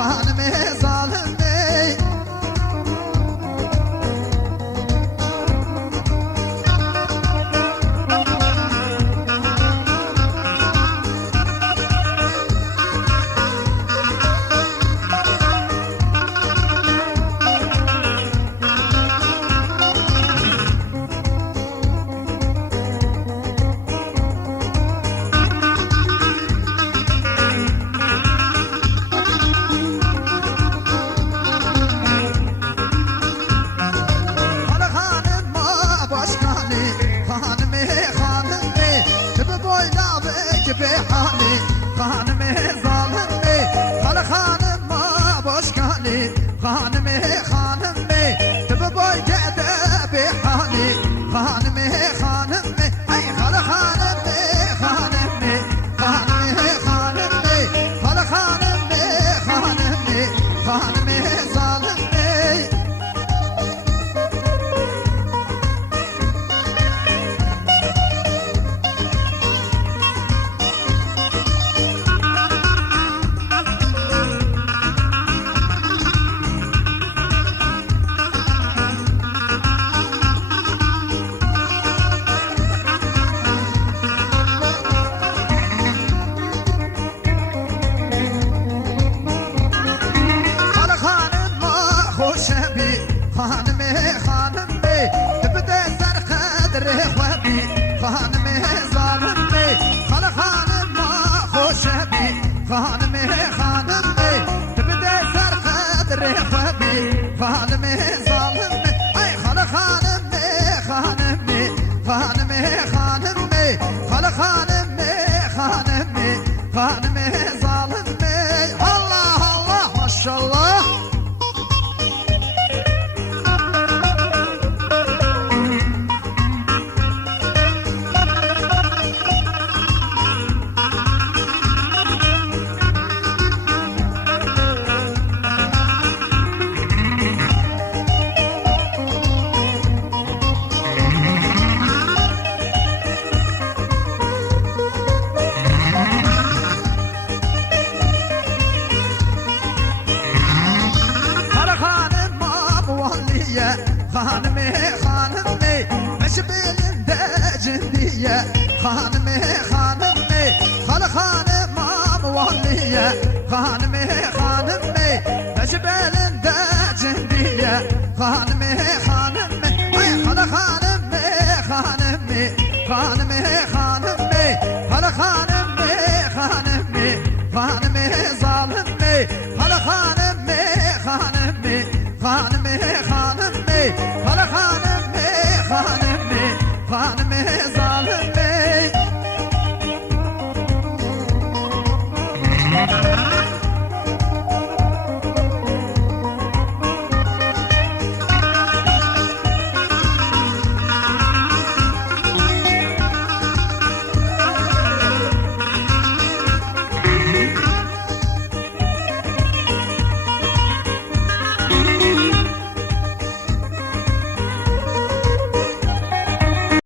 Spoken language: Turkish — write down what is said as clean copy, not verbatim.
hanım zalim bey. Hani hanım zalim bey, hala hanım ma başkani, hanım bey, tabi boy gede be hani, hanım bey, ay hala hanım bey, hanım bey, hala hanım bey, hanım zalim bey. hanım bey, tepede ser kadri xwebi, hanım zalim bey, hala hanım ma xoşebi, hanım bey, tepede ser kadri xwebi, hanım zalim bey, ay hala hanım bey, hala hanım zalim bey. Allah Allah maşallah. Hanım bey, meşe belinde cindiye, hanım bey, hala hanım muvalliye, hanım bey, meşe belinde cindiye, hanım bey, ay hala hanım bey, hala hanım bey,